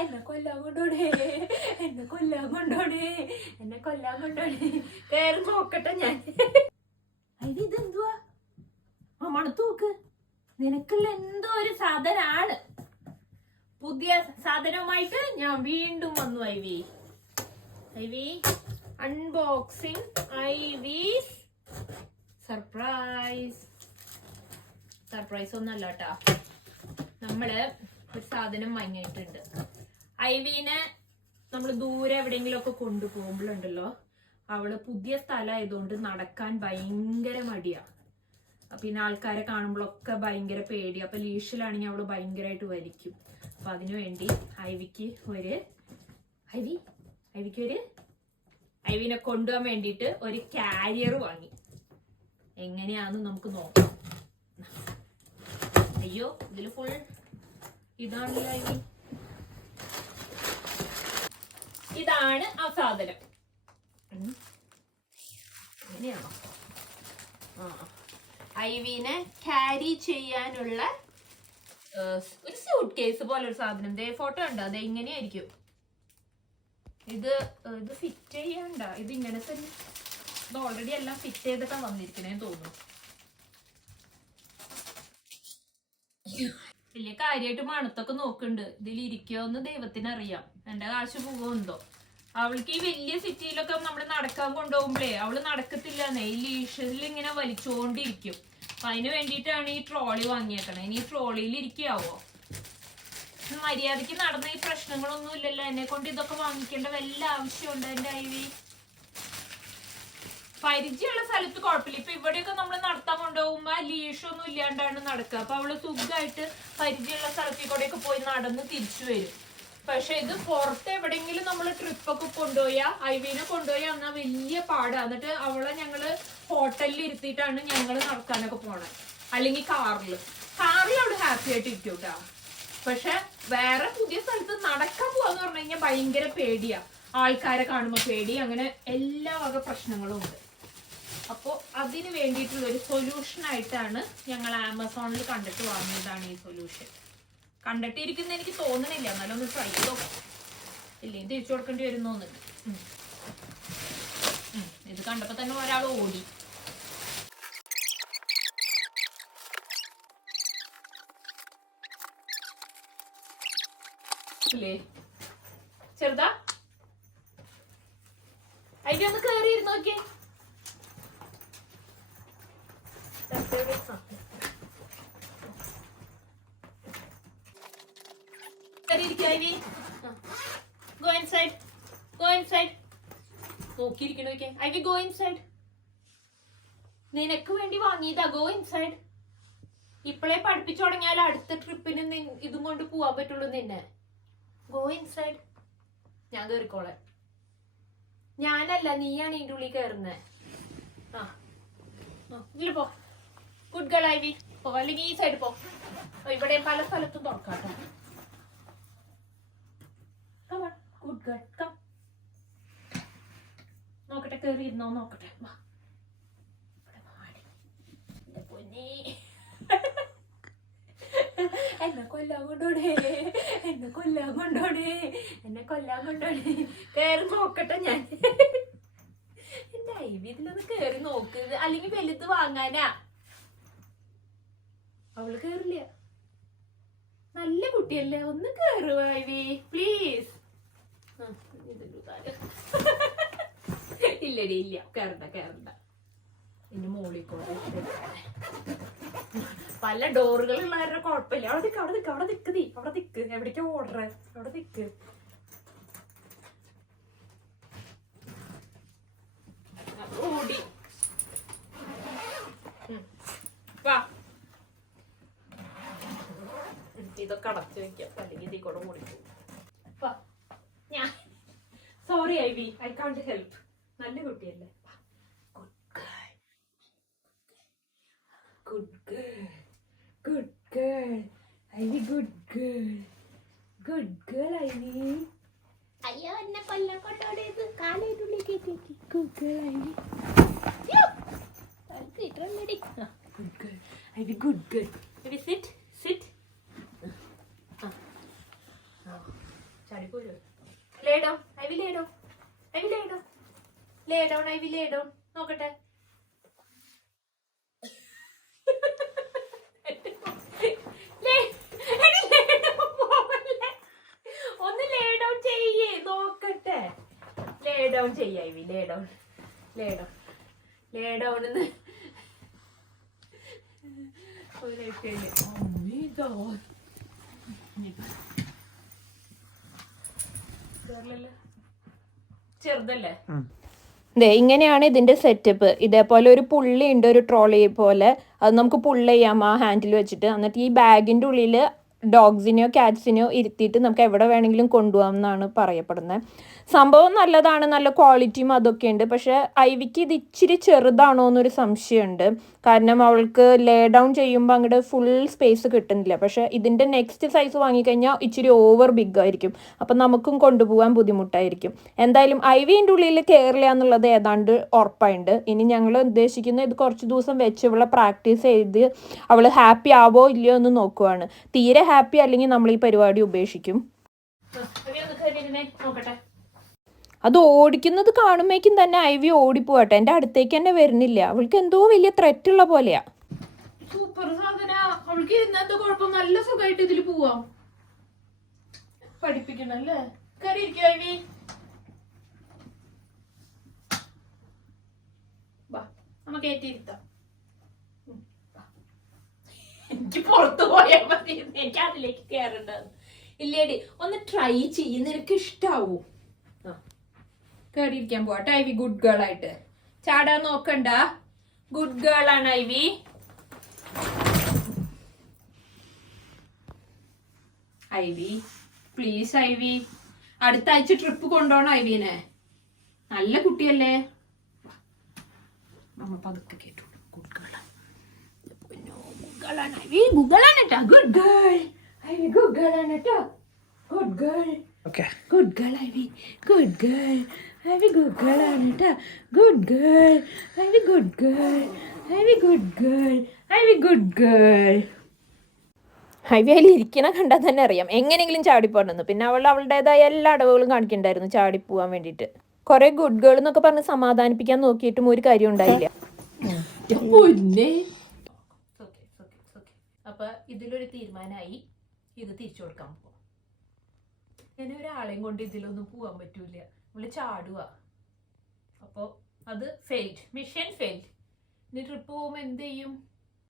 എന്നെ കൊല്ലാൻ കൊണ്ടോണേ, എന്നെ കൊല്ലാൻ കൊണ്ടോണേ, എന്നെ കൊല്ലാൻ കൊണ്ടോണേ. കേറി നോക്കട്ടെ ഞാൻ. അതിന് ഇതെന്തുവാ മണത്ത് നോക്ക്. നിനക്കുള്ള എന്തോ ഒരു സാധനാണ്. പുതിയ സാധനവുമായിട്ട് ഞാൻ വീണ്ടും വന്നു. Ivy unboxing. Ivy surprise. Surprise ഒന്നല്ല കേട്ടാ, നമ്മള് ഒരു സാധനം വാങ്ങിയിട്ടുണ്ട്. ഐവിനെ നമ്മൾ ദൂരെ എവിടെയെങ്കിലും ഒക്കെ കൊണ്ടുപോകുമ്പോഴുണ്ടല്ലോ, അവള് പുതിയ സ്ഥലമായതുകൊണ്ട് നടക്കാൻ ഭയങ്കര മടിയാ. പിന്നെ ആൾക്കാരെ കാണുമ്പോഴൊക്കെ ഭയങ്കര പേടി. അപ്പൊ ലീഷിലാണെങ്കിൽ അവള് ഭയങ്കരമായിട്ട് വലിക്കും. അപ്പൊ അതിനു വേണ്ടി ഐവിനെ കൊണ്ടുപോകാൻ വേണ്ടിയിട്ട് ഒരു കാരിയർ വാങ്ങി. എങ്ങനെയാന്ന് നമുക്ക് നോക്കാം. അയ്യോ, ഇതില് ഫുൾ ഇതാണല്ലോ ഐവി. ഇതാണ് ആ സാധനം. എങ്ങനെയാണോ ഐവിനെ ക്യാരി ചെയ്യാനുള്ള ഒരു സ്യൂട്ട് കേസ് പോലെ ഒരു സാധനം. ദേ ഫോട്ടോ ഉണ്ടോ? അതെ, ഇങ്ങനെയായിരിക്കും ഇത്. ഇത് ഫിറ്റ് ചെയ്യണ്ട, ഇത് ഇങ്ങനെ തന്നെ. ഇത് ഓൾറെഡി എല്ലാം ഫിറ്റ് ചെയ്തിട്ടാണ് വന്നിരിക്കണേന്ന് തോന്നുന്നു. വലിയ കാര്യമായിട്ട് മണത്തൊക്കെ നോക്കുന്നുണ്ട്. ഇതിലിരിക്കുമോന്ന് ദൈവത്തിനറിയാം. എന്റെ കാശ് പോകുമെന്തോ. അവൾക്ക് ഈ വലിയ സിറ്റിയിലൊക്കെ നമ്മൾ നടക്കാൻ കൊണ്ടുപോകുമ്പോഴേ അവള് നടക്കത്തില്ലെന്നേ. ഈ ലീഷനിൽ ഇങ്ങനെ വലിച്ചുകൊണ്ടിരിക്കും. അപ്പൊ അതിന് വേണ്ടിയിട്ടാണ് ഈ ട്രോളി വാങ്ങിയേക്കണേ. ഇനി ഈ ട്രോളിയിൽ ഇരിക്കാവോ? മര്യാദക്ക് നടന്ന ഈ പ്രശ്നങ്ങളൊന്നും ഇല്ലല്ലോ. എന്നെ കൊണ്ട് ഇതൊക്കെ വാങ്ങിക്കേണ്ട വല്ല ആവശ്യമുണ്ട് എന്റെ ഐവി? പരിചയമുള്ള സ്ഥലത്ത് കുഴപ്പമില്ല. ഇപ്പൊ ഇവിടെയൊക്കെ നമ്മൾ നടത്താൻ കൊണ്ടുപോകുമ്പോ ലീഷൊന്നും ഇല്ലാണ്ടാണ് നടക്കുക. അപ്പൊ അവള് സുഖമായിട്ട് പരിചയമുള്ള സ്ഥലത്തിൽ കൂടെയൊക്കെ പോയി നടന്ന് തിരിച്ചു വരും. പക്ഷെ ഇത് പുറത്ത് എവിടെയെങ്കിലും നമ്മൾ ട്രിപ്പൊക്കെ കൊണ്ടുപോയാ, ഐവിനെ കൊണ്ടുപോയാ എന്നാ വലിയ പാടാ. എന്നിട്ട് അവളെ ഞങ്ങള് ഹോട്ടലിൽ ഇരുത്തിയിട്ടാണ് ഞങ്ങള് നടക്കാനൊക്കെ പോണേ. അല്ലെങ്കിൽ കാറിൽ അവള് ഹാപ്പി ആയിട്ട് ഇരിക്കും കേട്ടാ. പക്ഷെ വേറെ പുതിയ സ്ഥലത്ത് നടക്കാൻ പോവാന്ന് പറഞ്ഞു കഴിഞ്ഞാൽ ഭയങ്കര പേടിയാ. ആൾക്കാരെ കാണുമ്പോ പേടി. അങ്ങനെ എല്ലാ വക പ്രശ്നങ്ങളും ഉണ്ട്. അപ്പോ അതിന് വേണ്ടിയിട്ടുള്ള ഒരു സൊല്യൂഷൻ ആയിട്ടാണ് ഞങ്ങൾ ആമസോണിൽ കണ്ടിട്ട് വാങ്ങിയതാണ് ഈ സൊല്യൂഷൻ. കണ്ടിട്ടിരിക്കുന്ന എനിക്ക് തോന്നണില്ല, എന്നാലും ഒന്ന് ട്രൈ ചെയ്ത് നോക്കാം. ഇല്ലേ തിരിച്ചു കൊടുക്കേണ്ടി വരുന്നോന്നുണ്ട്. ഇത് കണ്ടപ്പോ തന്നെ ഒരാൾ ഓടി. ചെറുതാ അതിന്റെ ഒന്ന് കേറി ഇരുന്ന് നോക്കിയേ. Go inside. Go inside. നോക്കിയിരിക്കണ നോക്കിയേ. Ivy go inside. നിനക്ക് വേണ്ടി വാങ്ങിയതാ. Go inside. ഇപ്പോഴേ പഠിപ്പിച്ചു തുടങ്ങിയാൽ അടുത്ത ട്രിപ്പിന് ഇതും കൊണ്ട് പോവാൻ പറ്റുള്ളൂ നിന്നെ. Go inside. ഞാൻ കേറിക്കോളെ. ഞാനല്ല, നീയാണ് ഇതിന്റെ ഉള്ളിൽ കയറുന്നേ. ഇതില് പോ. Good girl Ivy. പോ, അല്ലെങ്കിൽ ഈ സൈഡ് പോ. ഇവിടെ പല സ്ഥലത്തും തുറക്കാട്ടോ. Good girl. കം. നോക്കട്ടെ, കേറി ഇരുന്നോ നോക്കട്ടെ. എന്നെ കൊല്ലാൻ കൊണ്ടോണേ, എന്നെ കൊല്ലാൻ കൊണ്ടോണേ, എന്നെ കൊല്ലാൻ കൊണ്ടോണേ. കേറി നോക്കട്ടെ ഞാൻ. എന്റെ ഐവി ഇതിലൊന്ന് കേറി നോക്ക്. അല്ലെങ്കിൽ വലുത് വാങ്ങാനാ. അവള് കേറില്ല. നല്ല കുട്ടിയല്ലേ, ഒന്ന് കേറുക ഐവി പ്ലീസ്. ഇല്ലടി, ഇല്ല, കേറണ്ട. ഇനി മോളിക്കോട്ടെ. പല ഡോറുകളുള്ളവരുടെ കുഴപ്പമില്ല. അവിടെ നിക്ക്. എവിടേക്കാ ഓർഡർ? അവിടെ നിക്ക്. ഓടി വാ. ഇതൊക്കെ അടച്ചു വെക്കാം, അല്ലെങ്കിൽ ഇതിൽ കൂടെ ഓടിക്കും. ഞാൻ sorry IV, I can't help. നല്ല കുട്ടിയല്ലേ. Good girl, Ivy, good girl, Ivy. അയ്യോ, എന്നെ കൊല്ലാൻ കൊണ്ടോടേത്. കാലേറ്റുള്ളി കേറ്റി. Good girl, Ivy. Good girl, Ivy, good girl. Ivy, sit. lay down. I will lay down. I will lay down. Lay down. I will lay down. നോക്കട്ടെ. ഒന്ന് ലേ down ചെയ്യേ നോക്കട്ടെ. Lay down ചെയ്യാ Ivy. Lay down. Lay down. Lay down എന്ന് ചെറുതല്ലേ. ഇങ്ങനെയാണ് ഇതിന്റെ setup. ഇതേപോലെ ഒരു പുള്ളി ഉണ്ട്, ഒരു ട്രോളി പോലെ. അത് നമുക്ക് പുള്ള് ചെയ്യാം ആ ഹാൻഡിൽ വെച്ചിട്ട്. എന്നിട്ട് ഈ ബാഗിന്റെ ഉള്ളിൽ ഡോഗ്സിനെയോ ക്യാറ്റ്സിനെയോ ഇരുത്തിയിട്ട് നമുക്ക് എവിടെ വേണമെങ്കിലും കൊണ്ടുപോകാം എന്നാണ് പറയപ്പെടുന്നത്. സംഭവം നല്ലതാണ്, നല്ല ക്വാളിറ്റിയും അതൊക്കെ ഉണ്ട്. പക്ഷേ ഐവിക്ക് ഇത് ഇച്ചിരി ചെറുതാണോ എന്നൊരു സംശയമുണ്ട്. കാരണം അവൾക്ക് ലേ ഡൗൺ ചെയ്യുമ്പോൾ അങ്ങോട്ട് ഫുൾ സ്പേസ് കിട്ടുന്നില്ല. പക്ഷേ ഇതിൻ്റെ നെക്സ്റ്റ് സൈസ് വാങ്ങിക്കഴിഞ്ഞാൽ ഇച്ചിരി ഓവർ ബിഗ് ആയിരിക്കും. അപ്പം നമുക്കും കൊണ്ടുപോകാൻ ബുദ്ധിമുട്ടായിരിക്കും. എന്തായാലും ഐവിൻ്റെ ഉള്ളിൽ കയറില്ല എന്നുള്ളത് ഏതാണ്ട് ഉറപ്പായിട്ടുണ്ട്. ഇനി ഞങ്ങൾ ഉദ്ദേശിക്കുന്നത് ഇത് കുറച്ച് ദിവസം വെച്ച് ഇവളെ പ്രാക്ടീസ് ചെയ്ത് അവൾ ഹാപ്പി ആവോ ഇല്ലയോ എന്ന് നോക്കുവാണ്. തീരെ ഹാപ്പി അല്ലെങ്കിൽ നമ്മൾ ഈ പരിപാടി ഉപേക്ഷിക്കും. അത് ഓടിക്കുന്നത് കാണുമ്പോഴേക്കും തന്നെ ഐവി ഓടിപ്പോട്ടെ. എൻ്റെ അടുത്തേക്ക് തന്നെ വരുന്നില്ല. അവൾക്ക് എന്തോ വലിയ ത്രെറ്റ് ഉള്ള പോലെയാ. സൂപ്പർ സാധന. അവൾക്ക് ഇന്നത്തെ കുഴപ്പം, നല്ല സുഖമായിട്ട് ഇതിൽ പോവാം. പഠിപ്പിക്കണല്ലേ. കയറിയിരിക്കും ഐവി. വാ നമുക്ക് ഏറ്റിരുത്താം. എനിക്ക് പുറത്തു പോയാൽ മതി, എനിക്ക് അതിലേക്ക് കയറേണ്ടത് ഇല്ലേടി. ഒന്ന് ട്രൈ ചെയ്യും, നിനക്ക് ഇഷ്ടാവൂ. കയറിയിരിക്കാൻ പോവാട്ടെ ഐവി. ഗുഡ് ഗേൾ ആയിട്ട് ചാടാൻ നോക്കണ്ട. ഗുഡ് ഗേൾ ആണ് ഐവി. Ivy please Ivy. അടുത്ത ആഴ്ച ട്രിപ്പ് കൊണ്ടുപോകണം ഐവിനെ. നല്ല കുട്ടിയല്ലേ. നമ്മൾ പതുക്കെ കേട്ടു. ഗുഡ് ഗേൾ ആണ് ഐവി. ഗുഡ് ഗേൾ ആണ് കേട്ടോ. Good girl Ivy. Good girl ആണ് കേട്ടോ. Good girl. Good girl Ivy. Good girl Ivy. Good girl ആണ് കേട്ടോ. Good girl Ivy. Good girl Ivy. Good girl Ivy. Good girl. Ivy അതിൽ ഇരിക്കണ കണ്ടാൽ തന്നെ അറിയാം എങ്ങനെയെങ്കിലും ചാടിപ്പോണെന്ന്. പിന്നെ അവൾ അവളുടേതായ എല്ലാ അടവുകളും കാണിക്കണ്ടായിരുന്നു ചാടിപ്പോവാൻ വേണ്ടിയിട്ട്. കുറെ ഗുഡ് ഗേൾ എന്നൊക്കെ പറഞ്ഞ് സമാധാനിപ്പിക്കാൻ നോക്കിയിട്ടും ഒരു കാര്യം ഉണ്ടായില്ല. അപ്പൊ ഇതിലൊരു തീരുമാനമായി. ഇത് തിരിച്ചു കൊടുക്കാൻ പോവാം. ഞാൻ ഒരാളെയും കൊണ്ട് ഇതിലൊന്നും പോവാൻ പറ്റൂല. നമ്മള് ചാടുക. അപ്പോൾ അത് ഫെയിൽഡ്. Mission failed. ഇനി ട്രിപ്പ് പോകുമ്പോൾ എന്ത് ചെയ്യും?